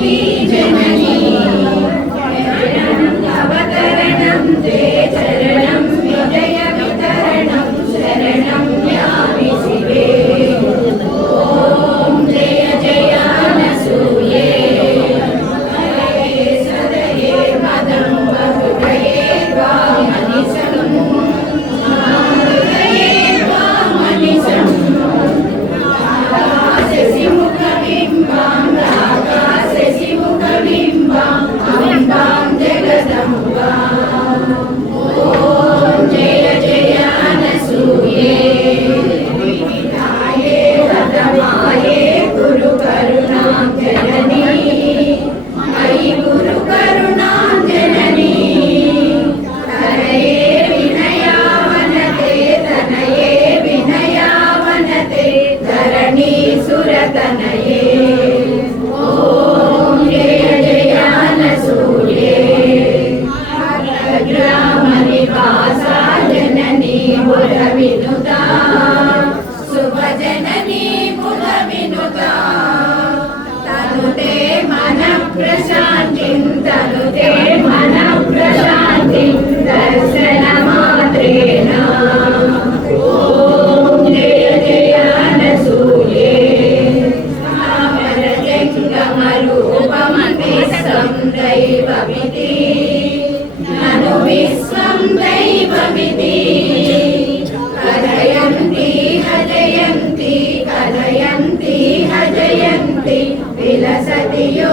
Thank you. ప్రశాంతింతను తే మన ప్రశాంతి దర్శన మాత్రేణ ఓం జయ జయాన సూర్యే స్థాపన జంగమరూపమతి సందైవమితి నను విశ్వం దైవమితి. కథయంతి హజయంతి కథయంతి హజయంతి విలసతి యో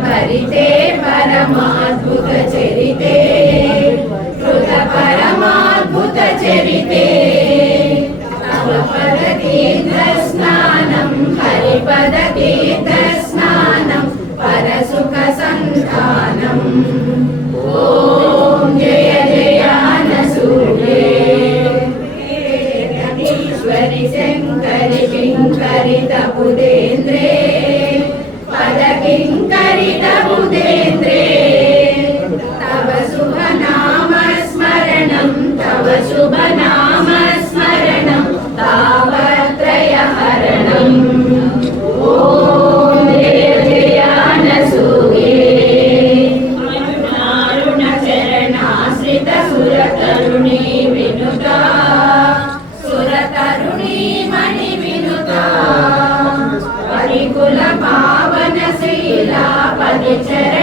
పరితే పరమాద్భుత చరితే కృత పరమాద్భుత చరితే కుల పావన శీలా పరిచర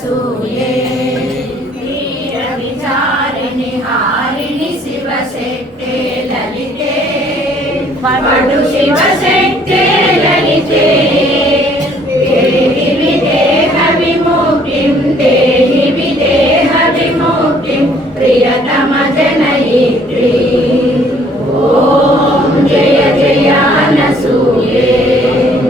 सूये वीरविचारिणि हारिणि शिवशक्ते ललिते पडु शिवशक्ते ललिते देहि विदेह विमुक्तिं देहि विदेह विमुक्तिं प्रियतमजन